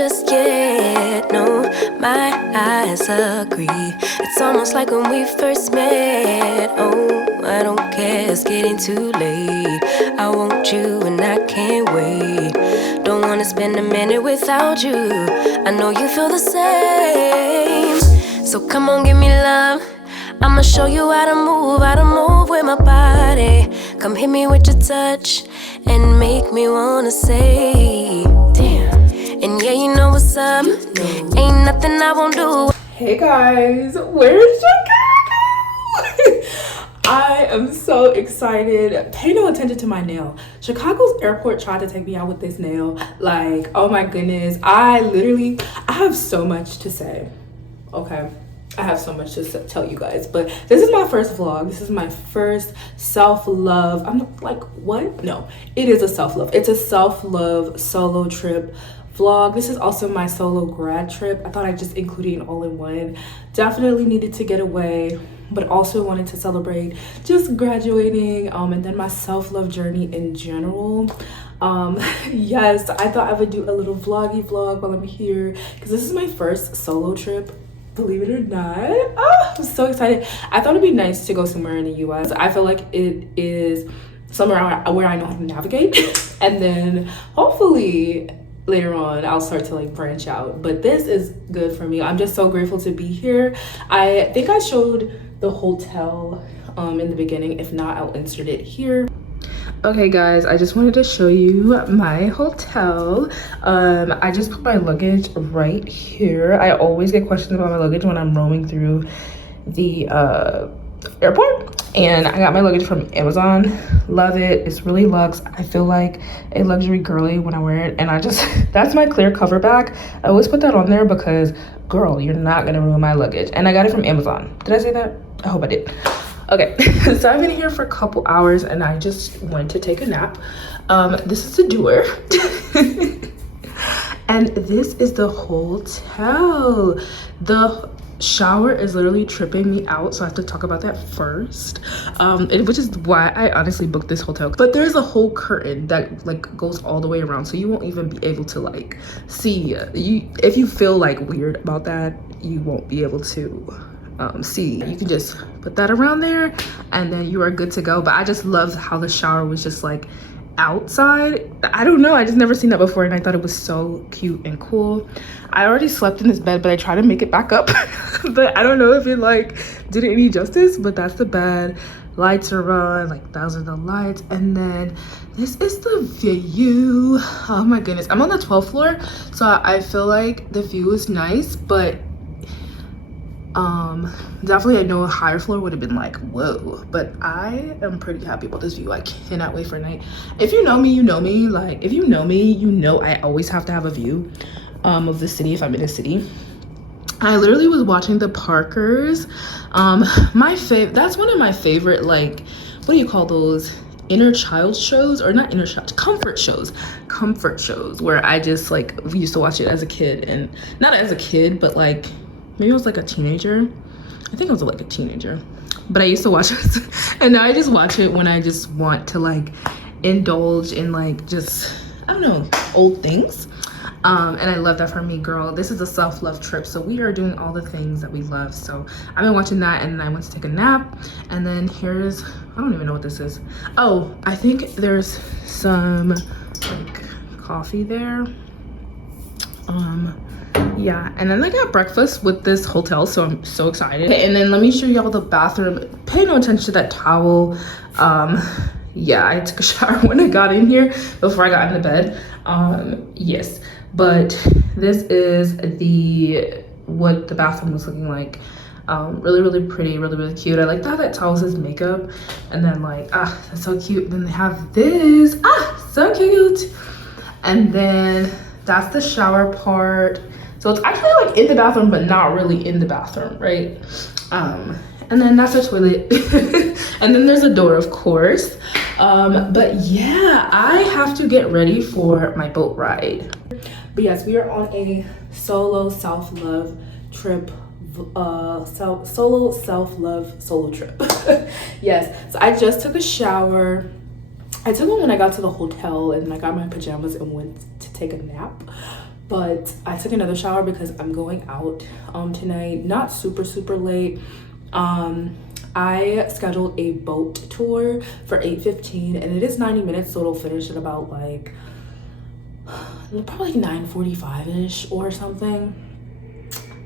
just yet. No, my eyes agree. It's almost like when we first met. Oh, I don't care, it's getting too late. I want you and I can't wait. Don't wanna spend a minute without you. I know you feel the same. So come on, give me love. I'ma show you how to move with my body. Come hit me with your touch and make me wanna say, damn. And yeah, you know what's up. Ain't nothing I won't do. Hey guys, where's Chicago? I am so excited. Pay no attention to my nail. Chicago's airport tried to take me out with this nail. Like, oh my goodness. I have so much to say. Okay. I have so much to tell you guys, but this is my first vlog. This is my first self-love. I'm like, what? No, it is a self-love. It's a self-love solo trip vlog. This is also my solo grad trip. I thought I'd just include it all in one. Definitely needed to get away, but also wanted to celebrate just graduating and then my self-love journey in general. Yes, I thought I would do a little vloggy vlog while I'm here because this is my first solo trip. Believe it or not. I'm so excited. I thought it'd be nice to go somewhere in the US. I feel like it is somewhere where I know how to navigate. And then hopefully later on I'll start to like branch out. But this is good for me. I'm just so grateful to be here. I think I showed the hotel in the beginning. If not, I'll insert it here. Okay guys, I just wanted to show you my hotel. I just put my luggage right here. I always get questions about my luggage when I'm roaming through the airport, and I got my luggage from Amazon. Love it. It's really luxe. I feel like a luxury girly when I wear it, and I just that's my clear cover bag. I always put that on there because girl, you're not gonna ruin my luggage. And I got it from Amazon. Did I say that? I hope I did. Okay, so I've been here for a couple hours and I just went to take a nap. This is the door. And this is the hotel. The shower is literally tripping me out, so I have to talk about that first. Which is why I honestly booked this hotel. But there's a whole curtain that like goes all the way around, so you won't even be able to like see. If you feel like weird about that, you won't be able to see. You can just put that around there and then you are good to go. But I just loved how the shower was just like outside. I don't know, I just never seen that before and I thought it was so cute and cool. I already slept in this bed, but I tried to make it back up. But I don't know if it like did it any justice, but that's the bed. Lights are on, like those are the lights. And then this is the view. Oh my goodness, I'm on the 12th floor, so I feel like the view is nice, but definitely I know a higher floor would have been like whoa, but I am pretty happy about this view. I cannot wait for night. If you know me, you know me. Like if you know me, you know I always have to have a view of the city if I'm in a city. I literally was watching the Parkers. That's one of my favorite, like, what do you call those, inner child shows? Or not inner child, comfort shows where I just like used to watch it as a kid. And not as a kid, but like maybe I was like a teenager. I think I was like a teenager, but I used to watch it. And now I just watch it when I just want to like indulge in like just, I don't know, old things. And I love that for me, girl. This is a self-love trip, so we are doing all the things that we love. So I've been watching that, and then I went to take a nap. And then here's, I don't even know what this is. Oh, I think there's some like coffee there. Yeah, and then I got breakfast with this hotel, so I'm so excited. Okay, and then let me show y'all the bathroom. Pay no attention to that towel. Yeah, I took a shower when I got in here before I got into bed. Yes, but this is what the bathroom was looking like. Really pretty, really cute. I like how that towel says makeup, and then like that's so cute. Then they have this, so cute. And then that's the shower part. So it's actually like in the bathroom, but not really in the bathroom, right? And then that's a toilet. And then there's a door, of course. But yeah, I have to get ready for my boat ride. But yes, we are on a solo self-love trip. Solo trip. Yes, so I just took a shower. I took one when I got to the hotel, and I got my pajamas and went to take a nap. but I took another shower because I'm going out tonight, not super late. I scheduled a boat tour for 8:15 and it is 90 minutes, so it'll finish at about like probably 9:45ish or something.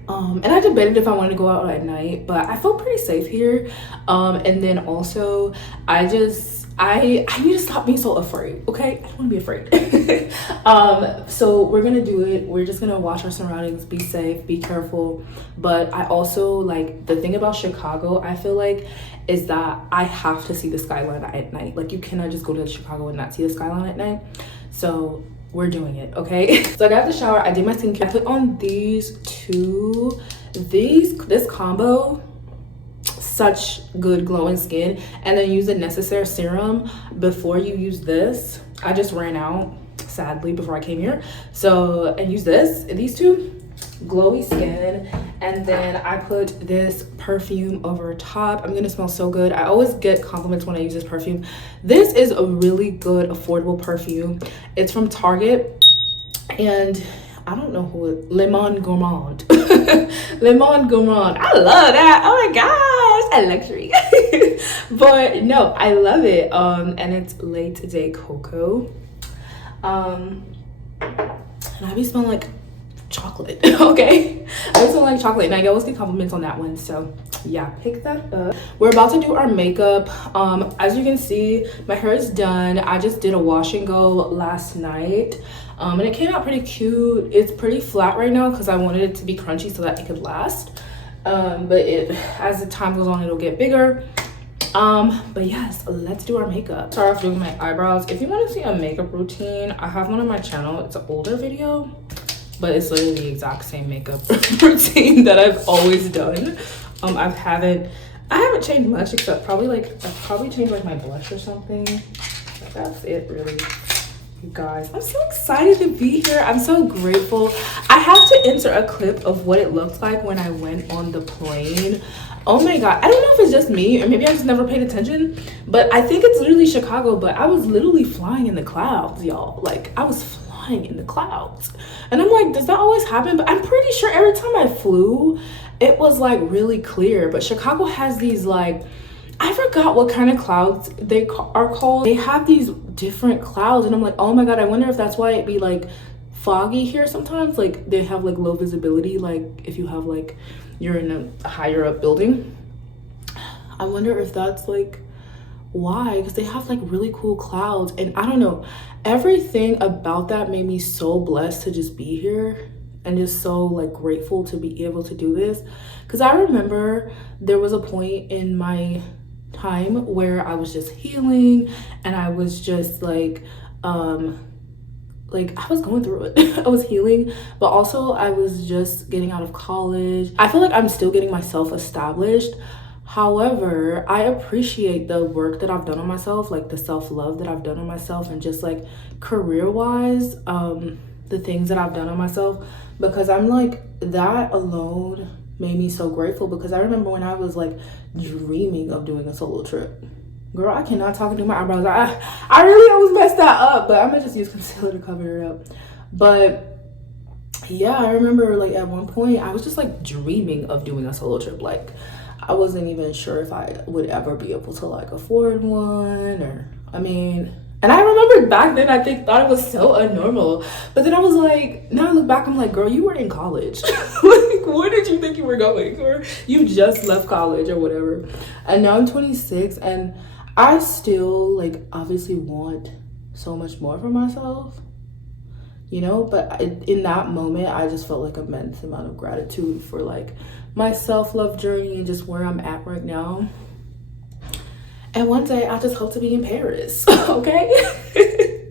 And I debated if I wanted to go out at night, but I felt pretty safe here. And then also I need to stop being so afraid, okay? I don't want to be afraid. So we're gonna do it. We're just gonna watch our surroundings, be safe, be careful. But I also, like, the thing about Chicago, I feel like, is that I have to see the skyline at night. Like, you cannot just go to Chicago and not see the skyline at night. So we're doing it, okay? So I got out the shower, I did my skincare. I put on this combo, such good glowing skin, and then use the necessary serum before you use this. I just ran out, sadly, before I came here. So, and use these two, glowy skin, and then I put this perfume over top. I'm gonna smell so good. I always get compliments when I use this perfume. This is a really good, affordable perfume. It's from Target, and I don't know who it, Lemon Gourmand. Lemon Gourmand. I love that. Oh my gosh, I luxury. But no, I love it. And it's Late Day Cocoa. And I be smelling like chocolate. Okay, I smell like chocolate, and I always get compliments on that one. So yeah, pick that up. We're about to do our makeup. As you can see, my hair is done. I just did a wash and go last night. And it came out pretty cute. It's pretty flat right now because I wanted it to be crunchy so that it could last. But as the time goes on, it'll get bigger. But yes, let's do our makeup. Start off doing my eyebrows. If you want to see a makeup routine, I have one on my channel. It's an older video, but it's literally the exact same makeup routine that I've always done. I haven't changed much, except I've probably changed like my blush or something. But that's it, really. You guys, I'm so excited to be here. I'm so grateful. I have to insert a clip of what it looked like when I went on the plane. Oh my god, I don't know if it's just me or maybe I just never paid attention, but I think it's literally Chicago. But I was literally flying in the clouds, y'all. Like, I was flying in the clouds, and I'm like, does that always happen? But I'm pretty sure every time I flew, it was like really clear. But Chicago has these, like, I forgot what kind of clouds they are called. They have these different clouds, and I'm like, oh my god, I wonder if that's why it be like foggy here sometimes. Like, they have like low visibility, like if you have like you're in a higher up building. I wonder if that's like why, because they have like really cool clouds. And I don't know, everything about that made me so blessed to just be here and just so like grateful to be able to do this. Because I remember there was a point in my time where I was just healing, and I was just like I was going through it. I was healing, but also I was just getting out of college. I feel like I'm still getting myself established. However, I appreciate the work that I've done on myself, like the self-love that I've done on myself, and just like career-wise, the things that I've done on myself, because I'm like, that alone made me so grateful. Because I remember when I was like dreaming of doing a solo trip. Girl, I cannot talk and do my eyebrows. I really always messed that up, but I'm gonna just use concealer to cover it up. But yeah, I remember like at one point I was just like dreaming of doing a solo trip. Like, I wasn't even sure if I would ever be able to like afford one, or and I remember back then I thought it was so abnormal. But then I was like, now I look back, I'm like, girl, you were in college. Like, where did you think you were going? Or you just left college or whatever. And now I'm 26, and I still like obviously want so much more for myself, you know, but in that moment I just felt like immense amount of gratitude for like my self-love journey and just where I'm at right now. And one day I just hope to be in Paris. Okay.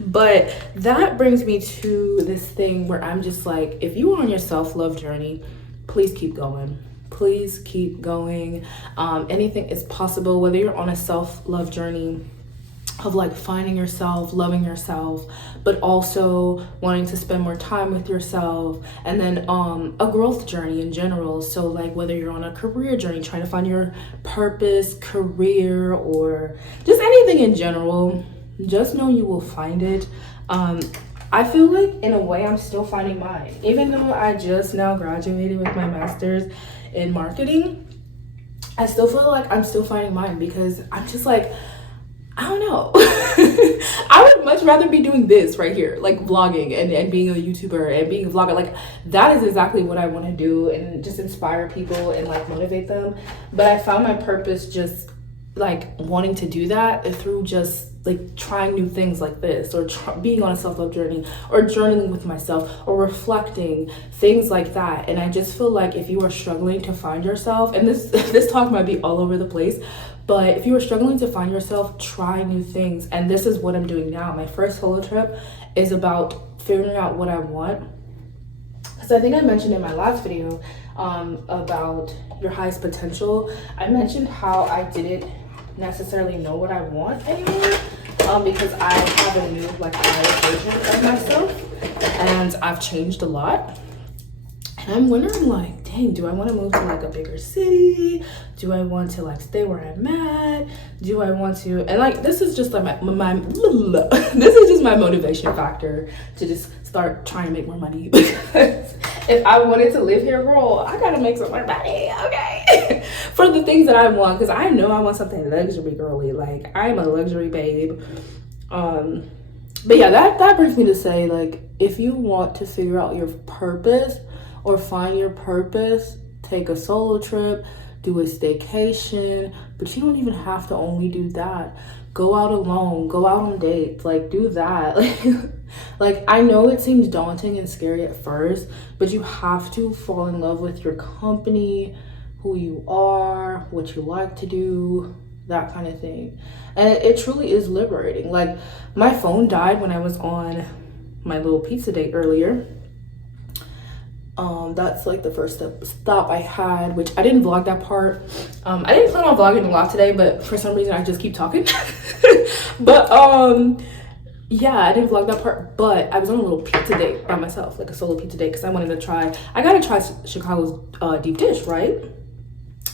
But that brings me to this thing where I'm just like, if you are on your self-love journey, please keep going. Please keep going. Anything is possible, whether you're on a self-love journey of like finding yourself, loving yourself, but also wanting to spend more time with yourself, and then a growth journey in general. So like whether you're on a career journey, trying to find your purpose, career, or just anything in general, just know you will find it. I feel like in a way I'm still finding mine. Even though I just now graduated with my master's in marketing, I still feel like I'm still finding mine because I'm just like, I don't know. I would much rather be doing this right here, like vlogging and being a YouTuber and being a vlogger. Like that is exactly what I want to do and just inspire people and like motivate them. But I found my purpose just like wanting to do that through just like trying new things like this, or being on a self-love journey, or journaling with myself, or reflecting, things like that. And I just feel like if you are struggling to find yourself, and this talk might be all over the place, but if you are struggling to find yourself, try new things. And this is what I'm doing now. My first solo trip is about figuring out what I want. So I think I mentioned in my last video about your highest potential, I mentioned how I didn't necessarily know what I want anymore because I have a new like higher version of myself and I've changed a lot. And I'm wondering like, dang, do I want to move to like a bigger city? Do I want to like stay where I'm at? Do I want to, and like this is just like my this is just my motivation factor to just start trying to make more money because if I wanted to live here, girl, I gotta make some more money, okay? For the things that I want, because I know I want something luxury girly. Like I'm a luxury babe. But yeah, that brings me to say, like, if you want to figure out your purpose or find your purpose, take a solo trip, do a staycation, but you don't even have to only do that. Go out alone, go out on dates, like do that. Like I know it seems daunting and scary at first, but you have to fall in love with your company, who you are, what you like to do, that kind of thing. And it truly is liberating. Like my phone died when I was on my little pizza date earlier. That's like the first stop I had, which I didn't vlog that part. I didn't plan on vlogging a lot today, but for some reason I just keep talking. But yeah, I didn't vlog that part, but I was on a little pizza date by myself, like a solo pizza date, because I gotta try Chicago's deep dish, right?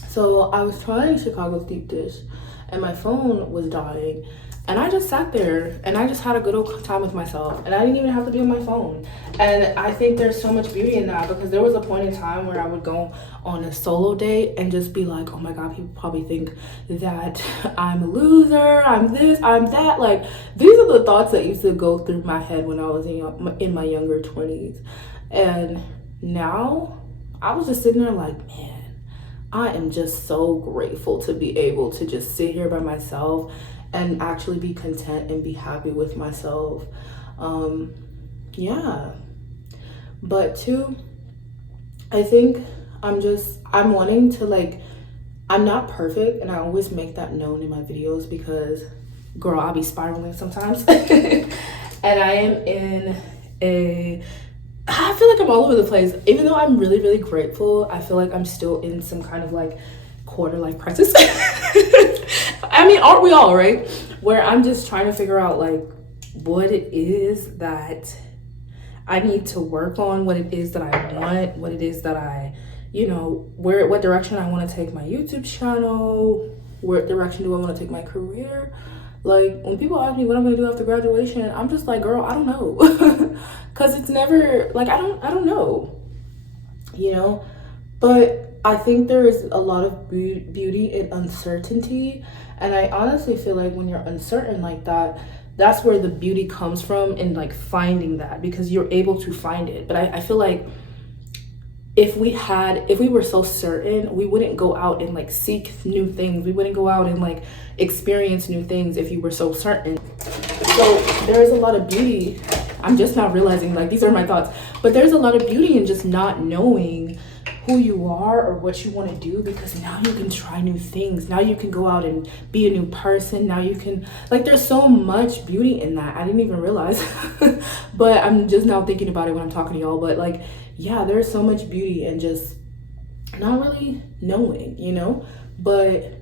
So I was trying Chicago's deep dish and my phone was dying. And I just sat there and I just had a good old time with myself. And I didn't even have to be on my phone. And I think there's so much beauty in that, because there was a point in time where I would go on a solo date and just be like, oh my God, people probably think that I'm a loser, I'm this, I'm that. Like, these are the thoughts that used to go through my head when I was in my younger 20s. And now I was just sitting there like, man, I am just so grateful to be able to just sit here by myself and actually be content and be happy with myself. Yeah. But two, I think I'm wanting to, like, I'm not perfect, and I always make that known in my videos because, girl, I'll be spiraling sometimes. And I am I feel like I'm all over the place. Even though I'm really, really grateful, I feel like I'm still in some kind of like quarter life crisis. I mean, aren't we all, right? Where I'm just trying to figure out like what it is that I need to work on, what it is that I want, what it is that I, what direction I want to take my YouTube channel, what direction do I want to take my career. Like, when people ask me what I'm going to do after graduation, I'm just like, girl, I don't know. Because it's never, like, I don't know, But I think there is a lot of beauty in uncertainty. And I honestly feel like when you're uncertain like that, that's where the beauty comes from, in like finding that, because you're able to find it. But I feel like if we were so certain, we wouldn't go out and like seek new things. We wouldn't go out and like experience new things if you were so certain. So there's a lot of beauty. I'm just now realizing, like, these are my thoughts, but there's a lot of beauty in just not knowing who you are or what you want to do, because now you can try new things. Now you can go out and be a new person. Now you can, like, there's so much beauty in that. I didn't even realize, but I'm just now thinking about it when I'm talking to y'all. But like, yeah, there's so much beauty in just not really knowing, but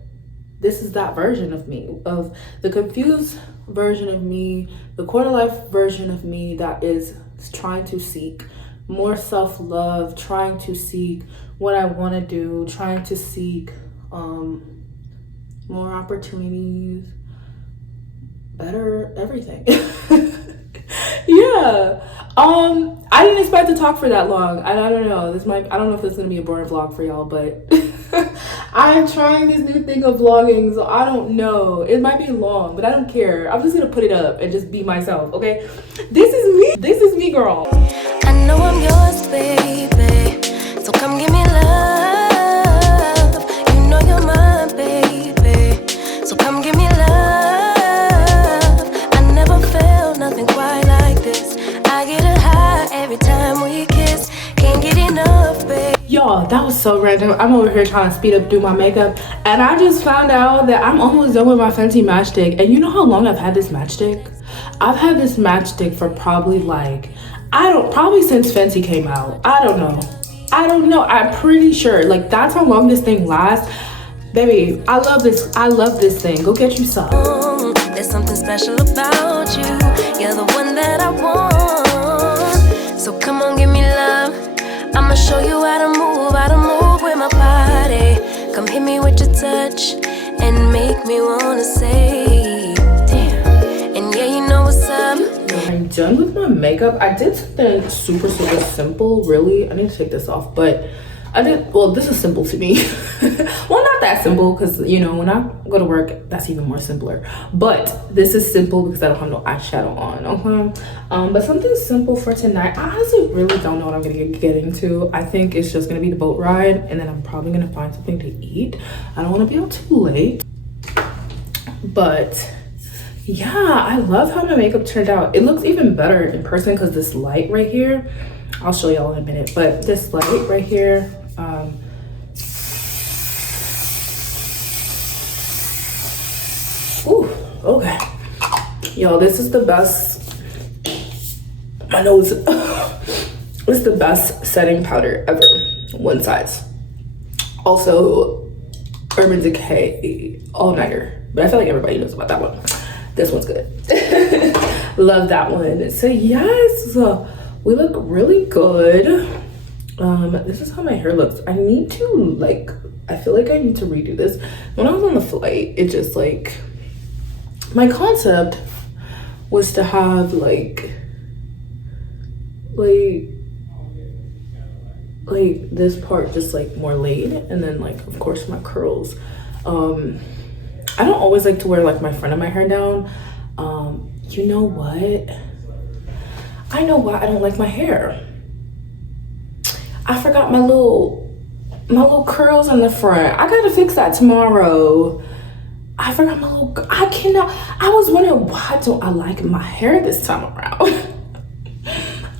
this is that version of me, of the confused version of me, the quarter life version of me that is trying to seek more self-love, trying to seek what I want to do, trying to seek more opportunities, better everything. Yeah. I didn't expect to talk for that long. I don't know. I don't know if this is gonna be a boring vlog for y'all, but I'm trying this new thing of vlogging, so I don't know. It might be long, but I don't care. I'm just gonna put it up and just be myself, okay? This is me. This is me, girl. I know I'm yours, baby. So come give me love. You know you're mine, baby. So come give me love. I never felt nothing quite like this. I get a high every time we kiss. Can't get enough, babe. Y'all, that was so random. I'm over here trying to speed up do my makeup, and I just found out that I'm almost done with my Fenty matchstick. And you know how long I've had this matchstick? I've had this matchstick for probably probably since Fenty came out. I don't know. I'm pretty sure. Like, that's how long this thing lasts. Baby, I love this. I love this thing. Go get you some. There's something special about you. You're the one that I want. So come on, give me love. I'ma show you how to move with my body. Come hit me with your touch and make me wanna say, damn. And yeah, you know what's up. I'm done with my makeup. I did something super simple, really. I need to take this off, but this is simple to me. Well, not that simple, because you know, when I go to work, that's even more simpler. But this is simple because I don't have no eyeshadow on, okay? But something simple for tonight. I honestly really don't know what I'm gonna get into. I think it's just gonna be the boat ride, and then I'm probably gonna find something to eat. I don't want to be out too late, but yeah, I love how my makeup turned out. It looks even better in person because this light right here, I'll show y'all in a minute, but this light right here, ooh, okay. Y'all, this is the best, my nose, it's the best setting powder ever, one size. Also, Urban Decay All-Nighter, but I feel like everybody knows about that one. This one's good. Love that one. So yes, we look really good. This is how my hair looks. I need to I feel like I need to redo this. When I was on the flight, it just my concept was to have this part just more laid, and then of course my curls. I don't always like to wear my front of my hair down. You know what? I know why I don't like my hair. I forgot my little curls in the front. I gotta fix that tomorrow. I forgot my I was wondering, why don't I like my hair this time around?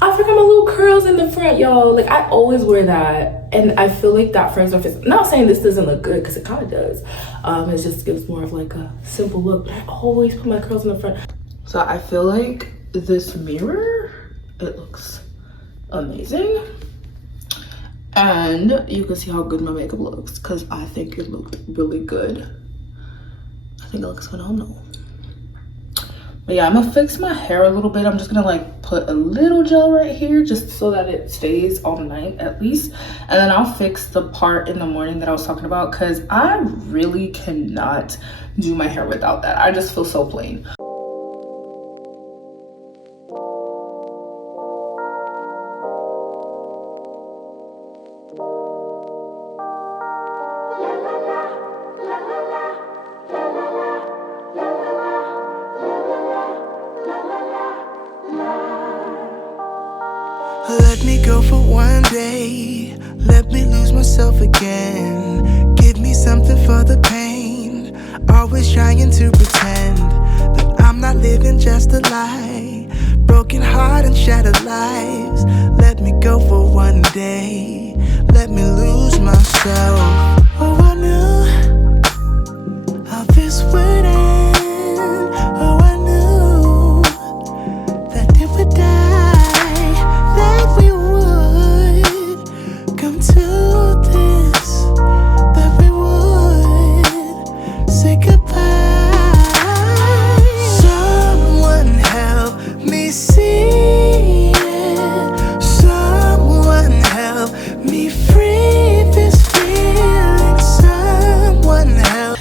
I forgot my little curls in the front, y'all. I always wear that, and I feel like that frames my face. I'm not saying this doesn't look good, because it kind of does. It just gives more of a simple look, but I always put my curls in the front. So I feel like this mirror, it looks amazing. And you can see how good my makeup looks, because I think it looked really good. I think it looks phenomenal. But yeah, I'm gonna fix my hair a little bit. I'm just gonna put a little gel right here just so that it stays all night at least. And then I'll fix the part in the morning that I was talking about, because I really cannot do my hair without that. I just feel so plain. Let me go for one day, let me lose myself again. Give me something for the pain, always trying to pretend that I'm not living just a lie. Broken heart and shattered lives. Let me go for one day, let me lose myself. Oh, I knew how this would end. Oh, I knew that it would die, that we would come to this, that we would say goodbye. Someone help me see it. Someone help me free this feeling. Someone help.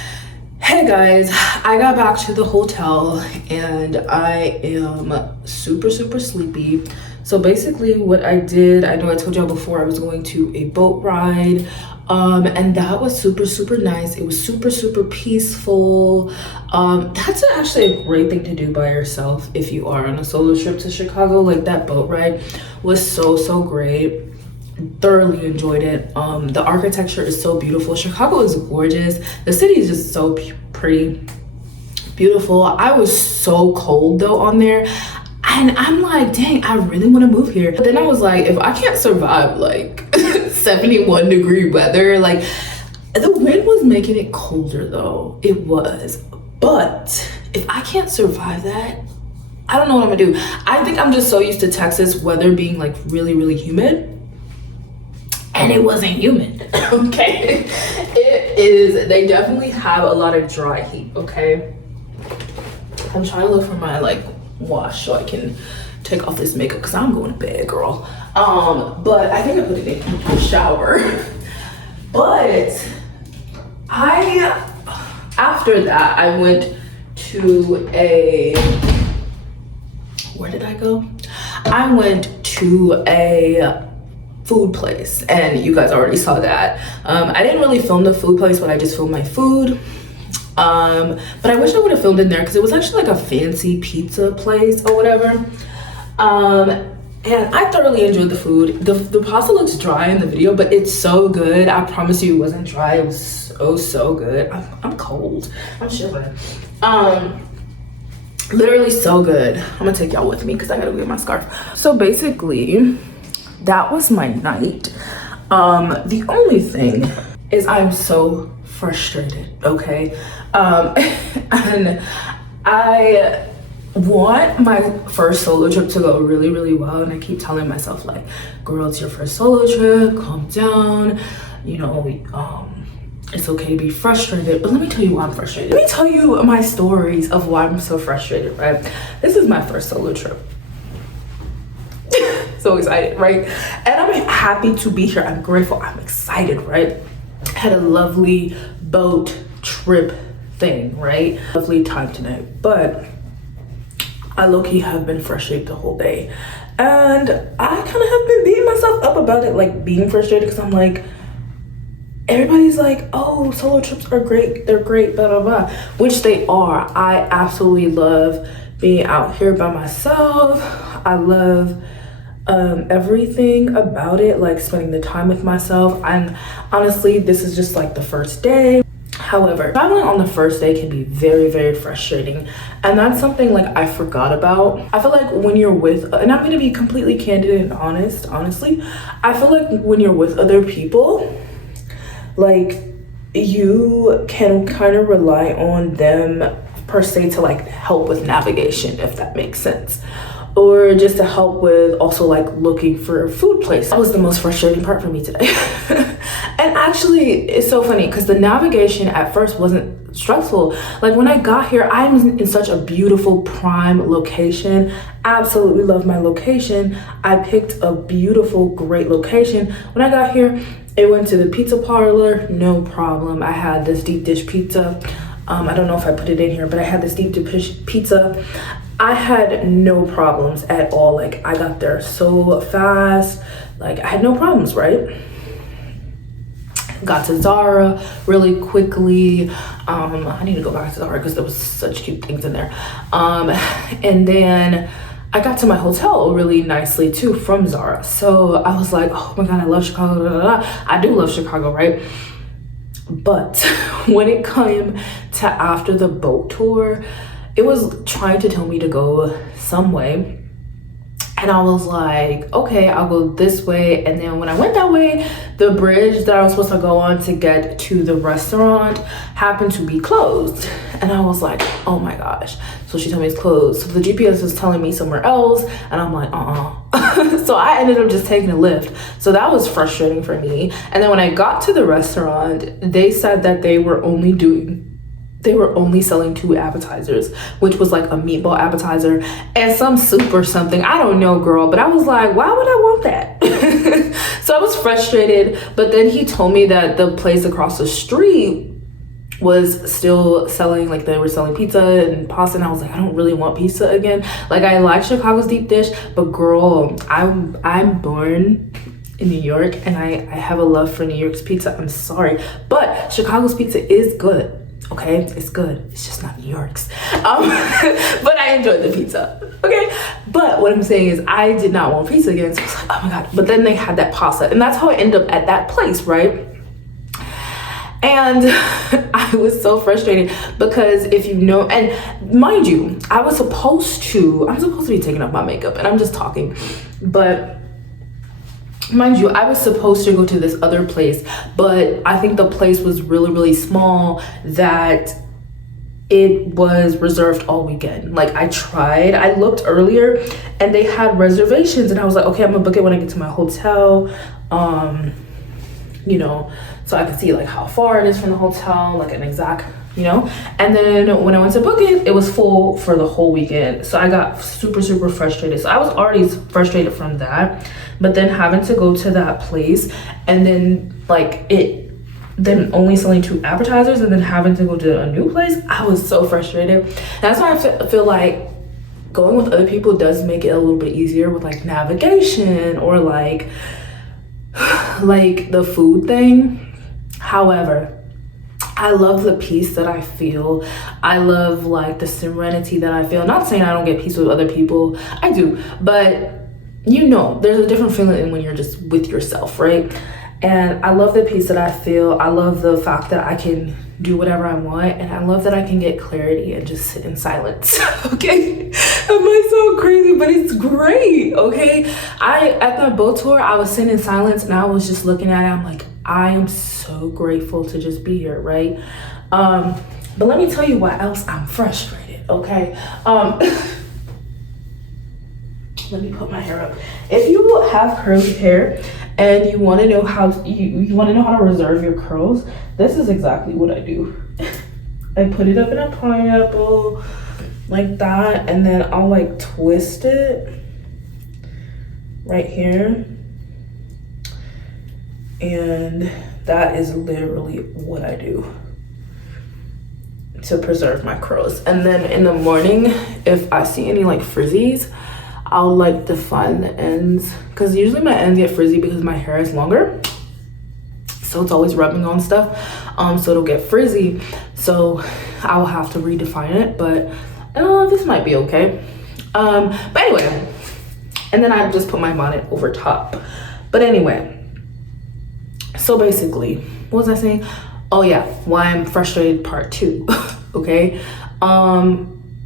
Hey guys, I got back to the hotel and I am super sleepy. So basically what I did, I know I told y'all before I was going to a boat ride, and that was super nice. It was super peaceful. That's actually a great thing to do by yourself if you are on a solo trip to Chicago. Like, that boat ride was so great. Thoroughly enjoyed it. The architecture is so beautiful. Chicago is gorgeous. The city is just so pretty, beautiful. I was so cold though on there, and I'm like, dang, I really want to move here. But then I was like, if I can't survive like 71 degree weather, like, the wind was making it colder though, it was, but if I can't survive that, I don't know what I'm gonna do. I think I'm just so used to Texas weather being like really humid, and it wasn't humid. Okay, it is. They definitely have a lot of dry heat. Okay, I'm trying to look for my like wash so I can take off this makeup because I'm going to bed, girl. But I think I put it in the shower. But after that I went to where did I go? I went to a food place, and you guys already saw that. I didn't really film the food place, but I just filmed my food. But I wish I would have filmed in there because it was actually like a fancy pizza place or whatever. And I thoroughly enjoyed the food. The pasta looks dry in the video, but it's so good. I promise you it wasn't dry. It was so good. I'm cold. I'm shivering. Literally so good. I'm gonna take y'all with me because I gotta get my scarf. So basically, that was my night. The only thing is I'm so frustrated, okay? And I want my first solo trip to go really well, and I keep telling myself like, girl, it's your first solo trip, calm down, you know, it's okay to be frustrated. But let me tell you why I'm frustrated. Let me tell you my stories of why I'm so frustrated, right? This is my first solo trip. So excited, right? And I'm happy to be here. I'm grateful. I'm excited, right? Had a lovely boat trip thing, right? Lovely time tonight, but I low-key have been frustrated the whole day, and I kind of have been beating myself up about it, like being frustrated, because I'm like, everybody's like, oh, solo trips are great, they're great, blah blah, which they are. I absolutely love being out here by myself. I love everything about it, like spending the time with myself. And honestly, this is just like the first day. However, traveling on the first day can be very frustrating, and that's something like I forgot about. I feel like when you're with, and I'm gonna be completely candid and honestly, I feel like when you're with other people, like, you can kind of rely on them per se to like help with navigation, if that makes sense, or just to help with also like looking for a food place. That was the most frustrating part for me today. And actually, it's so funny because the navigation at first wasn't stressful. Like, when I got here, I'm in such a beautiful prime location. Absolutely love my location. I picked a beautiful, great location. When I got here, it went to the pizza parlor, no problem. I had this deep dish pizza. I don't know if I put it in here, but I had this deep dish pizza. I had no problems at all. Like, I got there so fast. Like, I had no problems, right? Got to Zara really quickly. I need to go back to Zara because there was such cute things in there. And then I got to my hotel really nicely too from Zara. So I was like, oh my God, I love Chicago. Blah, blah, blah. I do love Chicago, right? But when it came to after the boat tour, it was trying to tell me to go some way. And I was like, okay, I'll go this way. And then when I went that way, the bridge that I was supposed to go on to get to the restaurant happened to be closed. And I was like, oh my gosh. So she told me it's closed. So the GPS was telling me somewhere else. And I'm like, So I ended up just taking a Lyft. So that was frustrating for me. And then when I got to the restaurant, they said that they were only selling 2 appetizers, which was like a meatball appetizer and some soup or something. I don't know, girl, but I was like, why would I want that? So I was frustrated, but then he told me that the place across the street was still selling, like they were selling pizza and pasta, and I was like, I don't really want pizza again. Like, I like Chicago's deep dish, but girl, I'm born in New York, and I have a love for New York's pizza. I'm sorry, but Chicago's pizza is good. Okay, it's good. It's just not New York's. But I enjoyed the pizza. Okay, but what I'm saying is I did not want pizza again. So I was like, oh my god. But then they had that pasta, and that's how I ended up at that place, right? And I was so frustrated because if you know, and mind you, I'm supposed to be taking off my makeup, and I'm just talking, but mind you, I was supposed to go to this other place, but I think the place was really, really small, that it was reserved all weekend. Like, I looked earlier and they had reservations, and I was like, okay, I'm gonna book it when I get to my hotel, you know, so I could see like how far it is from the hotel, like an exact, you know. And then when I went to book it, it was full for the whole weekend. So I got super, super frustrated. So I was already frustrated from that, but then having to go to that place, and then like then only selling 2 appetizers, and then having to go to a new place, I was so frustrated. And that's why I feel like going with other people does make it a little bit easier with like navigation or like the food thing. However, I love the peace that I feel. I love like the serenity that I feel. Not saying I don't get peace with other people, I do, but you know, there's a different feeling when you're just with yourself, right? And I love the peace that I feel. I love the fact that I can do whatever I want, and I love that I can get clarity and just sit in silence. Okay, am I so crazy? But it's great. Okay, at that boat tour, I was sitting in silence, and I was just looking at it. I'm like, I am so grateful to just be here, right? But let me tell you why else I'm frustrated. Okay, let me put my hair up. If you have curly hair and you want to know how to reserve your curls, this is exactly what I do. I put it up in a pineapple like that, and then I'll like twist it right here, and that is literally what I do to preserve my curls. And then in the morning, if I see any like frizzies, I'll like define the ends, because usually my ends get frizzy because my hair is longer, so it's always rubbing on stuff, so it'll get frizzy, so I'll have to redefine it. But this might be okay. But anyway, and then I just put my bonnet over top. But anyway, so basically, what was I saying? Oh yeah, why I'm frustrated, part 2. Okay,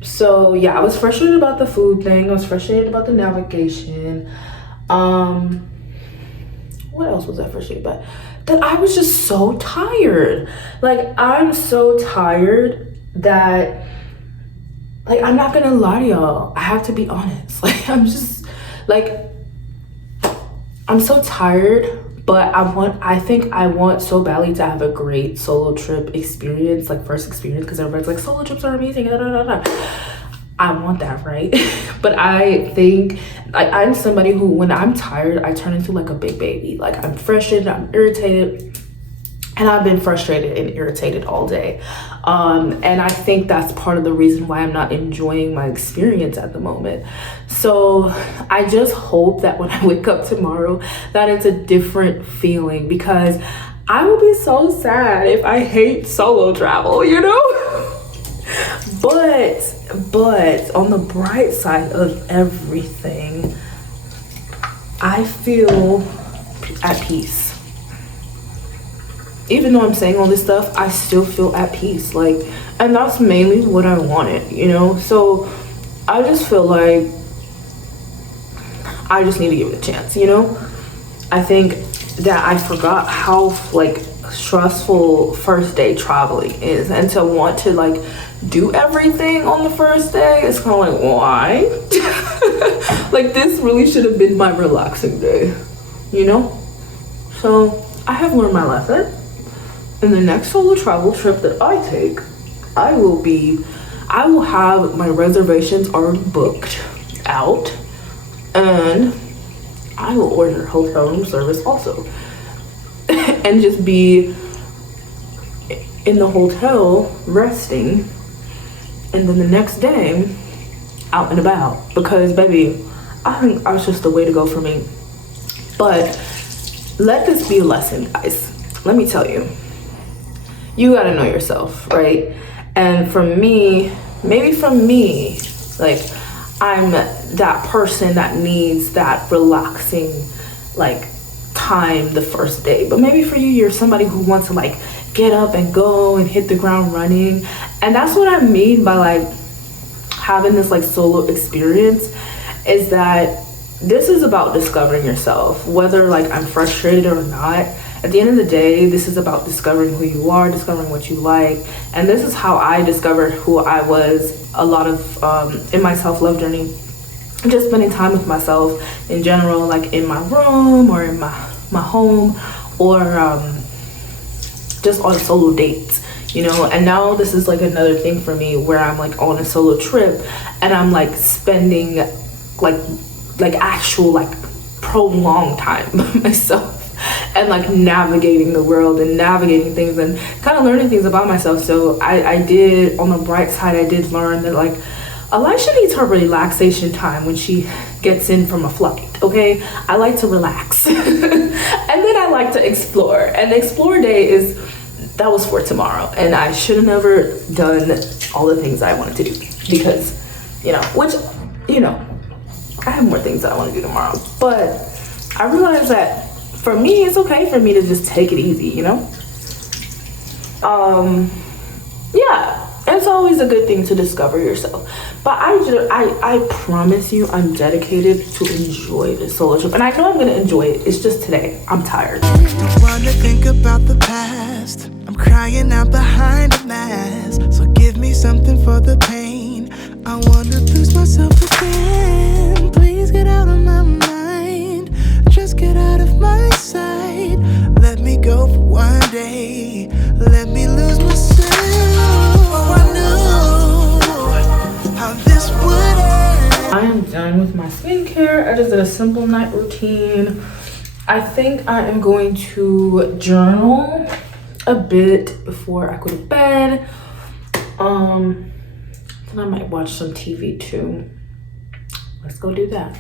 so yeah, I was frustrated about the food thing. I was frustrated about the navigation. What else was I frustrated about? That I was just so tired. Like, I'm so tired that, like, I'm not gonna lie to y'all, I have to be honest. Like, I'm just like, I'm so tired, but I think I want so badly to have a great solo trip experience, like first experience, because everybody's like, solo trips are amazing, da, da, da, da. I want that, right? But I think I'm somebody who, when I'm tired, I turn into like a big baby. Like, I'm frustrated, I'm irritated, and I've been frustrated and irritated all day. And I think that's part of the reason why I'm not enjoying my experience at the moment. So I just hope that when I wake up tomorrow, that it's a different feeling, because I will be so sad if I hate solo travel, you know? But on the bright side of everything, I feel at peace. Even though I'm saying all this stuff, I still feel at peace. Like, and that's mainly what I wanted, you know? So I just feel like I just need to give it a chance, you know? I think that I forgot how like stressful first day traveling is, and to want to like do everything on the first day, it's kind of like, why? Like, this really should have been my relaxing day, you know? So I have learned my lesson. In the next solo travel trip that I take, I will have my reservations already booked out, and I will order hotel room service also. And just be in the hotel resting, and then the next day out and about, because baby, I think that's just the way to go for me. But let this be a lesson, guys. Let me tell you, you gotta know yourself, right? And for me, maybe for me, like, I'm that person that needs that relaxing, like, time the first day. But maybe for you, you're somebody who wants to, like, get up and go and hit the ground running. And that's what I mean by, like, having this, like, solo experience, is that this is about discovering yourself, whether, like, I'm frustrated or not. At the end of the day, this is about discovering who you are, discovering what you like. And this is how I discovered who I was a lot of in my self-love journey. Just spending time with myself in general, like in my room or in my home, or just on solo dates, you know. And now this is like another thing for me where I'm like on a solo trip and I'm like spending like actual like prolonged time by myself, and like navigating the world and navigating things and kind of learning things about myself. So I did, on the bright side, I did learn that like Aliesha needs her relaxation time when she gets in from a flight, okay? I like to relax. And then I like to explore. And the explore day that was for tomorrow. And I should have never done all the things I wanted to do, because, you know, I have more things that I want to do tomorrow. But I realized that for me, it's okay for me to just take it easy, you know? Yeah, it's always a good thing to discover yourself. But I promise you, I'm dedicated to enjoy this solo trip. And I know I'm gonna enjoy it. It's just today, I'm tired. Don't wanna think about the past. I'm crying out behind the mask. So give me something for the pain. I wanna lose myself again. Please get out of my mind. Just get out of my sight. Let me go for one day. Let me lose myself. Oh, I knew how this would end. I am done with my skincare. I just did a simple night routine. I think I am going to journal a bit before I go to bed. Then I might watch some TV too. Let's go do that.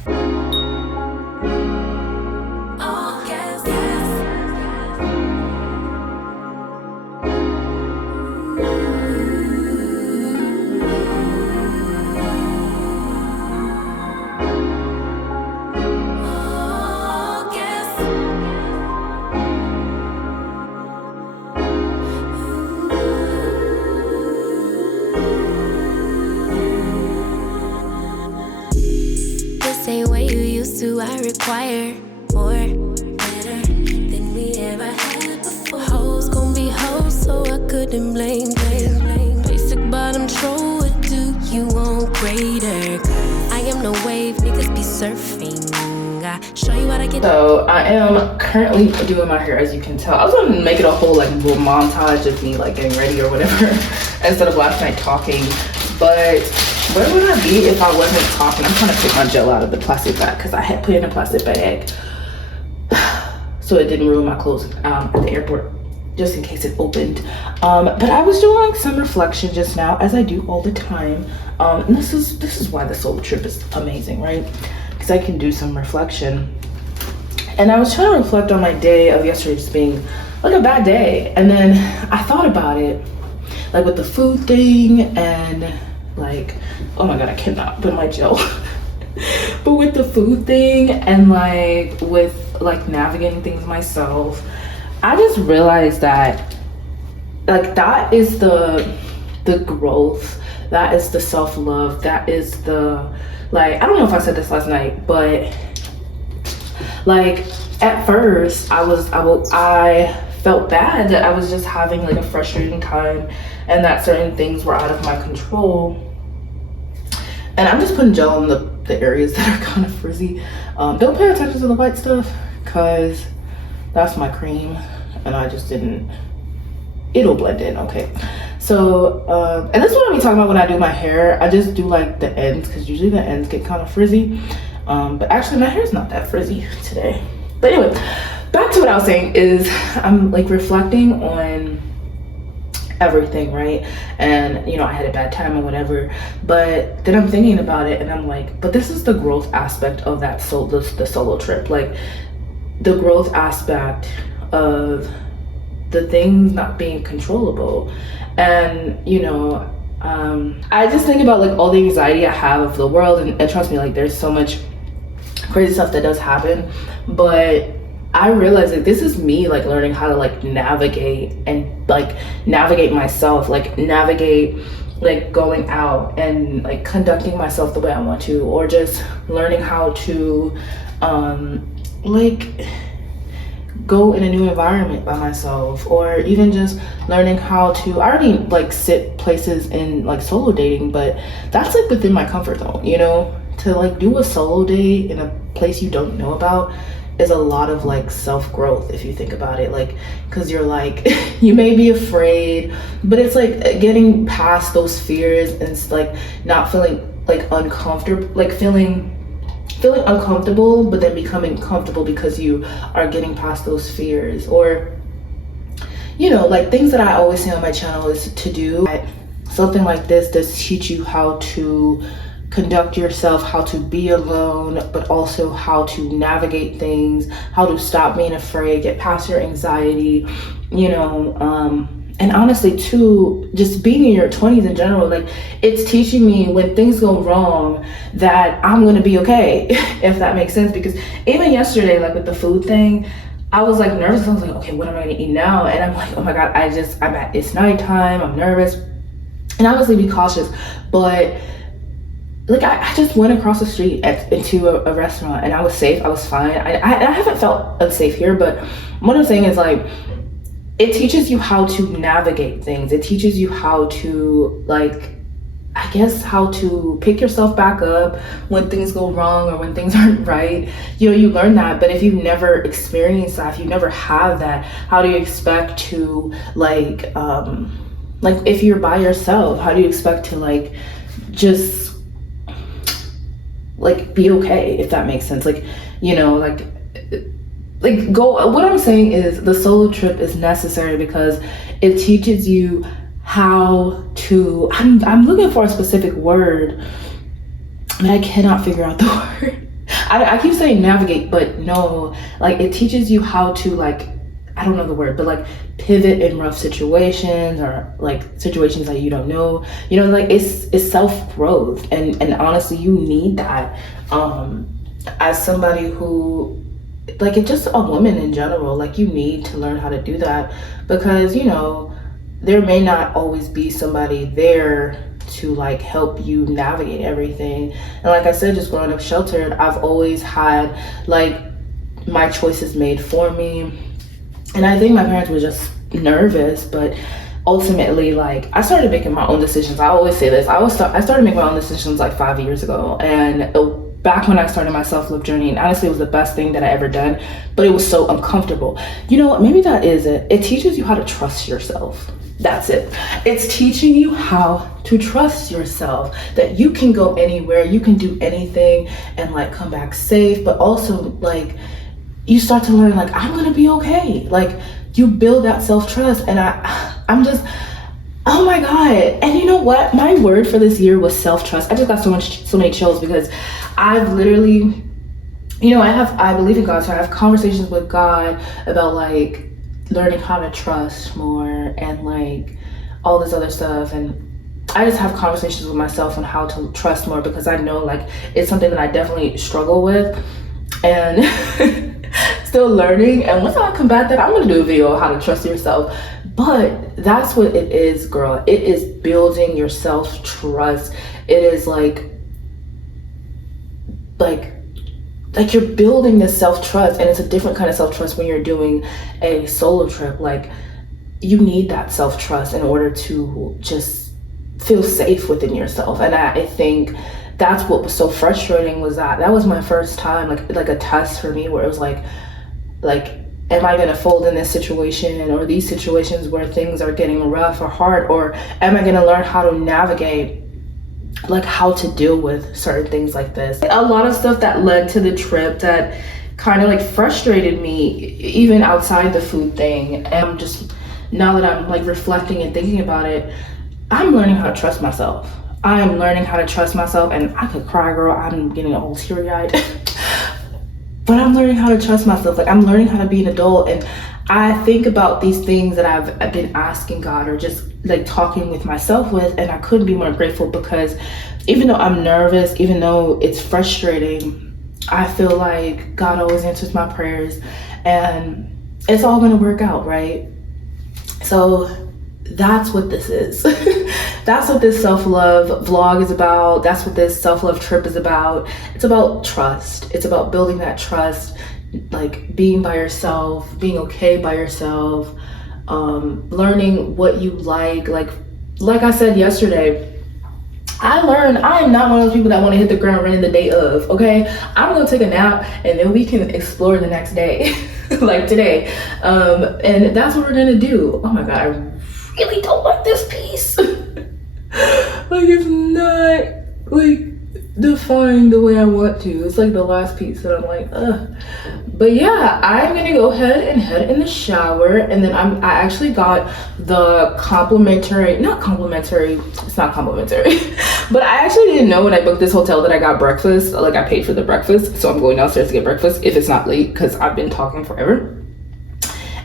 I require more, better than we ever had before. Hoes gon' be hoes, so I couldn't blame. Basic bottom troll, what do you want greater? I am no wave, niggas be surfing. I show you what I get. So I am currently doing my hair, as you can tell. I was gonna make it a whole like little montage of me like getting ready or whatever instead of last night talking, but where would I be if I wasn't talking? I'm trying to take my gel out of the plastic bag because I had put it in a plastic bag so it didn't ruin my clothes at the airport, just in case it opened. But I was doing some reflection just now, as I do all the time. And this is why the solo trip is amazing, right? Because I can do some reflection. And I was trying to reflect on my day of yesterday just being like a bad day. And then I thought about it, like with the food thing and like, oh my god, I cannot put my gel. But with the food thing and like with like navigating things myself, I just realized that like that is the growth, that is the self-love, that is the, like, I don't know if I said this last night, but like at first I felt bad that I was just having like a frustrating time and that certain things were out of my control. And I'm just putting gel on the areas that are kind of frizzy. Don't pay attention to the white stuff because that's my cream and I just didn't, it'll blend in, okay? So, and this is what I'm talking about when I do my hair. I just do like the ends because usually the ends get kind of frizzy. But actually my hair's not that frizzy today. But anyway, back to what I was saying is I'm like reflecting on everything, right? And I had a bad time or whatever. But then I'm thinking about it and I'm like, but this is the growth aspect of that the solo trip. Like the growth aspect of the things not being controllable. And I just think about like all the anxiety I have of the world, and trust me, like there's so much crazy stuff that does happen, but I realize that this is me like learning how to like navigate myself, like navigate like going out and like conducting myself the way I want to, or just learning how to like go in a new environment by myself, or even just learning how to, I already like sit places in like solo dating, but that's like within my comfort zone, to like do a solo date in a place you don't know about is a lot of like self-growth if you think about it, like because you're like you may be afraid, but it's like getting past those fears and it's like not feeling like uncomfortable, like feeling uncomfortable but then becoming comfortable because you are getting past those fears. Or like things that I always say on my channel is to do something like this does teach you how to conduct yourself, how to be alone, but also how to navigate things, how to stop being afraid, get past your anxiety, and honestly too, just being in your 20s in general, like it's teaching me when things go wrong that I'm gonna be okay, if that makes sense. Because even yesterday, like with the food thing, I was like nervous. I was like, okay, what am I gonna eat now? And I'm like, oh my God, it's nighttime, I'm nervous. And obviously be cautious, but like I just went across the street into a restaurant and I was safe, I was fine. I haven't felt unsafe here, but what I'm saying is like, it teaches you how to navigate things. It teaches you how to like, I guess, how to pick yourself back up when things go wrong or when things aren't right. You learn that, but if you've never experienced that, if you never have that, how do you expect to like if you're by yourself, how do you expect to like just like be okay, if that makes sense? Like go. What I'm saying is the solo trip is necessary because it teaches you how to, I'm looking for a specific word, but I cannot figure out the word. I keep saying navigate, but no, like it teaches you how to like, I don't know the word, but like pivot in rough situations or like situations that you don't know, like it's self-growth. And honestly, you need that as somebody who, like, it's just a woman in general, like you need to learn how to do that because there may not always be somebody there to like help you navigate everything. And like I said, just growing up sheltered, I've always had like my choices made for me. And I think my parents were just nervous, but ultimately, like, I started making my own decisions. I always say this, I started making my own decisions like 5 years ago. And back when I started my self-love journey, and honestly, it was the best thing that I ever done, but it was so uncomfortable. You know what, maybe that is it. It teaches you how to trust yourself. That's it. It's teaching you how to trust yourself, that you can go anywhere, you can do anything and like come back safe, but also like, you start to learn like, I'm gonna be okay. Like you build that self-trust. And I'm just, oh my God. And you know what? My word for this year was self-trust. I just got so many chills because I've literally, I believe in God. So I have conversations with God about like learning how to trust more and like all this other stuff. And I just have conversations with myself on how to trust more because I know like it's something that I definitely struggle with and still learning. And once I combat that, I'm gonna do a video on how to trust yourself. But that's what it is, girl. It is building your self-trust. It is like you're building this self-trust, and it's a different kind of self-trust when you're doing a solo trip. Like you need that self-trust in order to just feel safe within yourself. And I think that's what was so frustrating, was that was my first time, like a test for me, where it was like, am I gonna fold in this situation or these situations where things are getting rough or hard, or am I gonna learn how to navigate, like how to deal with certain things like this? A lot of stuff that led to the trip that kind of like frustrated me, even outside the food thing. And I'm just now that I'm like reflecting and thinking about it, I'm learning how to trust myself. I am learning how to trust myself, and I could cry, girl. I'm getting all teary-eyed. But I'm learning how to trust myself. Like, I'm learning how to be an adult, and I think about these things that I've been asking God, or just like talking with myself with, and I couldn't be more grateful, because even though I'm nervous, even though it's frustrating, I feel like God always answers my prayers, and it's all gonna work out, right? So that's what this is. That's what this self-love vlog is about. That's what this self-love trip is about. It's about trust. It's about building that trust, like being by yourself, being okay by yourself, learning what you like. Like I said yesterday, I learned I am not one of those people that want to hit the ground running the day of, okay? I'm gonna take a nap and then we can explore the next day, like today. And that's what we're gonna do. Oh my God, I really don't like this piece. Like, it's not like defined the way I want to. It's like the last piece that I'm like, ugh. But yeah, I'm gonna go ahead and head in the shower, and then I actually got the not complimentary, it's not complimentary, but I actually didn't know when I booked this hotel that I got breakfast. Like, I paid for the breakfast, so I'm going downstairs to get breakfast if it's not late, because I've been talking forever.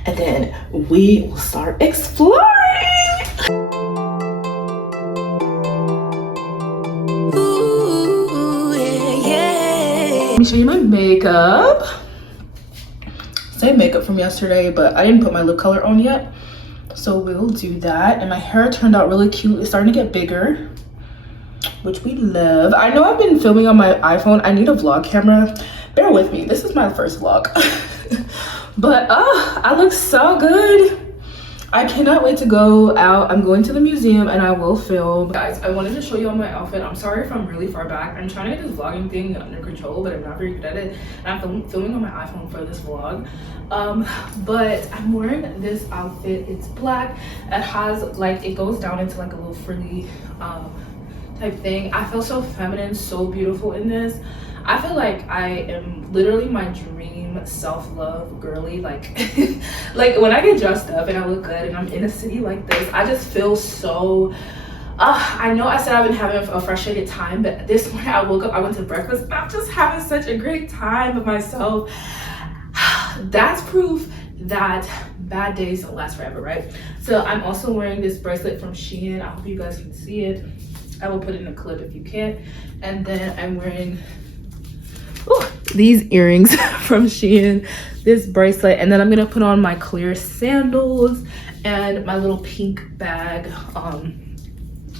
And then we will start exploring. Let me show you my makeup. Same makeup from yesterday, but I didn't put my lip color on yet, so we'll do that. And my hair turned out really cute. It's starting to get bigger, which we love. I know I've been filming on my iPhone. I need a vlog camera. Bear with me, this is my first vlog. But I look so good. I cannot wait to go out. I'm going to the museum and I will film. Guys, I wanted to show you all my outfit. I'm sorry if I'm really far back. I'm trying to get this vlogging thing under control, but I'm not very good at it. And I'm filming on my iPhone for this vlog. But I'm wearing this outfit. It's black. It has like, it goes down into like a little frilly type thing. I feel so feminine, so beautiful in this. I feel like I am literally my dream self-love girly. Like like when I get dressed up and I look good and I'm in a city like this, I just feel so I know I said I've been having a frustrated time, but this morning I woke up, I went to breakfast, and I'm just having such a great time with myself. That's proof that bad days don't last forever, right? So I'm also wearing this bracelet from Shein. I hope you guys can see it. I will put it in a clip if you can't. And then I'm wearing these earrings from Shein, this bracelet, and then I'm gonna put on my clear sandals and my little pink bag.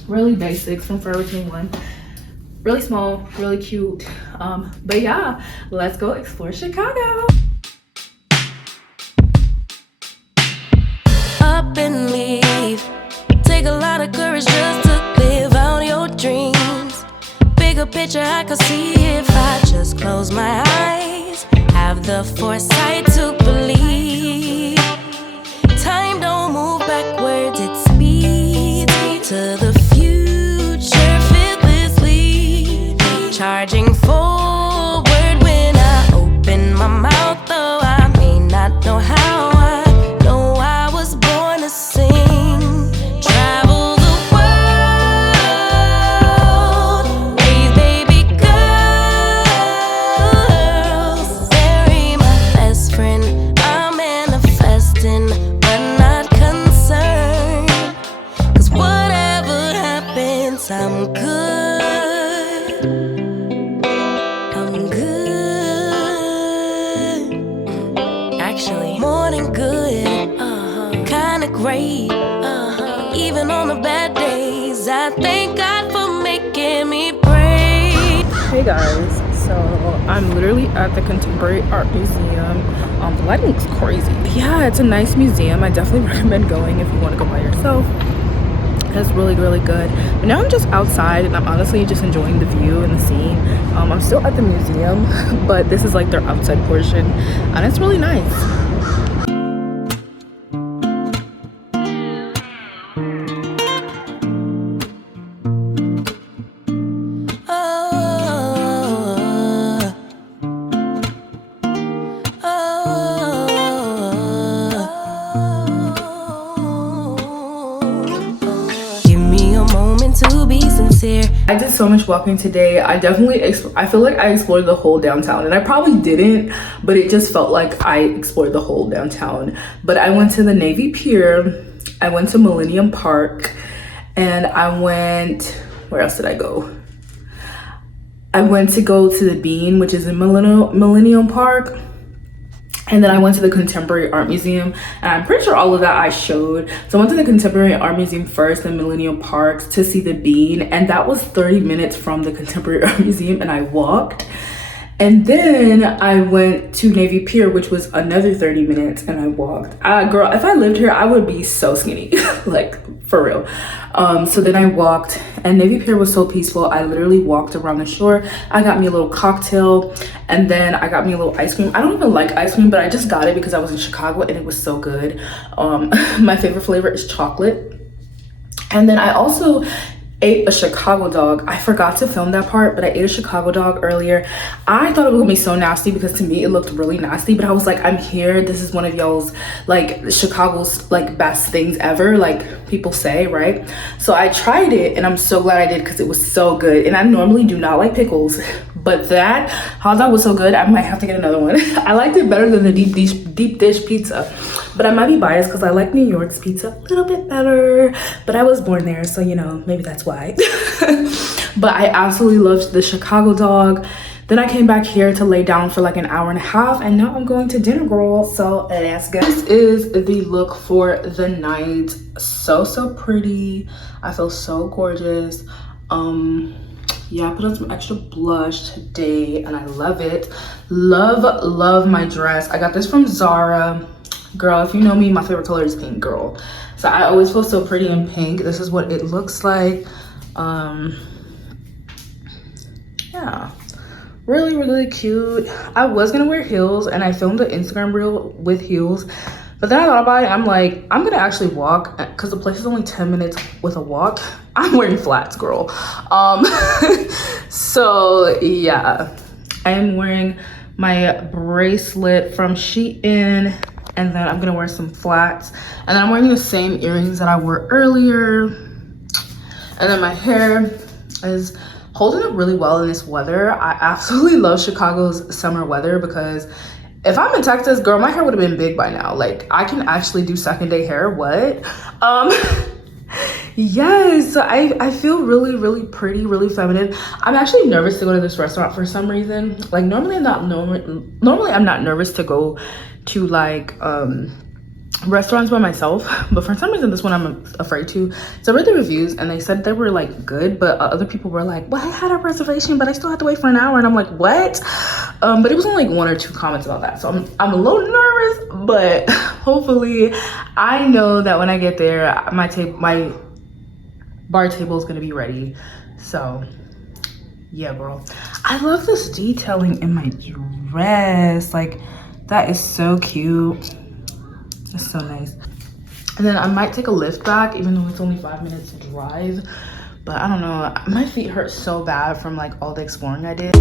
Really basics from Forever 21. Really small, really cute. But yeah, let's go explore Chicago. Up and leave. Take a lot of courage just to live out your dreams. Bigger picture I could see if I just close my eyes. Have the foresight to believe. Time don't move backwards, it speeds to the future fearlessly. Charging forward when I open my mouth, though I may not know how. I know I was born to sing. Travel the world, raise baby girls. Bury my best friend, I'm manifesting, but not concerned. 'Cause whatever happens, I'm good. I'm good. Actually, more than good. Kinda great. Even on the bad days, I thank God for making me brave. Hey guys, so I'm literally at the Contemporary Art Museum. The lighting looks crazy. Yeah, it's a nice museum. I definitely recommend going if you want to go by yourself. It's really, really good. But now I'm just outside and I'm honestly just enjoying the view and the scene. I'm still at the museum, but this is like their outside portion, and it's really nice. I did so much walking today. I feel like I explored the whole downtown, and I probably didn't, but it just felt like I explored the whole downtown. But I went to the Navy Pier, I went to Millennium Park, and I went, where else did I go? I went to go to the Bean, which is in Millennium Park. And then I went to the Contemporary Art Museum, and I'm pretty sure all of that I showed. So I went to the Contemporary Art Museum first in Millennium Park to see the Bean, and that was 30 minutes from the Contemporary Art Museum, and I walked. And then I went to Navy Pier, which was another 30 minutes, and I walked. Girl, if I lived here, I would be so skinny, like for real. So then I walked, and Navy Pier was so peaceful. I literally walked around the shore. I got me a little cocktail, and then I got me a little ice cream. I don't even like ice cream, but I just got it because I was in Chicago and it was so good. My favorite flavor is chocolate. And then I also ate a Chicago dog. I forgot to film that part, but I ate a Chicago dog earlier. I thought it was gonna be so nasty because to me it looked really nasty, but I was like, I'm here. This is one of y'all's, like, Chicago's like best things ever, like people say, right? So I tried it, and I'm so glad I did because it was so good. And I normally do not like pickles, but that hot dog was so good, I might have to get another one. I liked it better than the deep dish pizza, but I might be biased because I like New York's pizza a little bit better, but I was born there, so you know, maybe that's why. But I absolutely loved the Chicago dog. Then I came back here to lay down for like an hour and a half, and now I'm going to dinner, girl. So let's go. This is the look for the night. So pretty. I feel so gorgeous. Yeah, I put on some extra blush today, and I love it. Love my dress. I got this from Zara. Girl, if you know me, my favorite color is pink, girl. So I always feel so pretty in pink. This is what it looks like. Yeah, really cute. I was gonna wear heels, and I filmed the Instagram reel with heels, but then I thought about it. I'm like, I'm gonna actually walk because the place is only 10 minutes with a walk. I'm wearing flats, girl. So yeah, I am wearing my bracelet from Shein, and then I'm gonna wear some flats, and then I'm wearing the same earrings that I wore earlier. And then my hair is holding up really well in this weather. I absolutely love Chicago's summer weather because if I'm in Texas, girl, my hair would have been big by now. Like, I can actually do second day hair. What? Yes, I feel really pretty, really feminine. I'm actually nervous to go to this restaurant for some reason. Like, normally I'm not nervous to go to like restaurants by myself, but for some reason this one I'm afraid to. So I read the reviews, and they said they were like good, but other people were like, well, I had a reservation, but I still have to wait for an hour, and I'm like, what? But it was only like 1 or 2 comments about that, so I'm a little nervous, but hopefully I know that when I get there, my bar table is gonna be ready. So yeah, girl, I love this detailing in my dress. Like, that is so cute. It's so nice. And then I might take a lift back, even though it's only 5 minutes to drive. But I don't know, my feet hurt so bad from like all the exploring I did.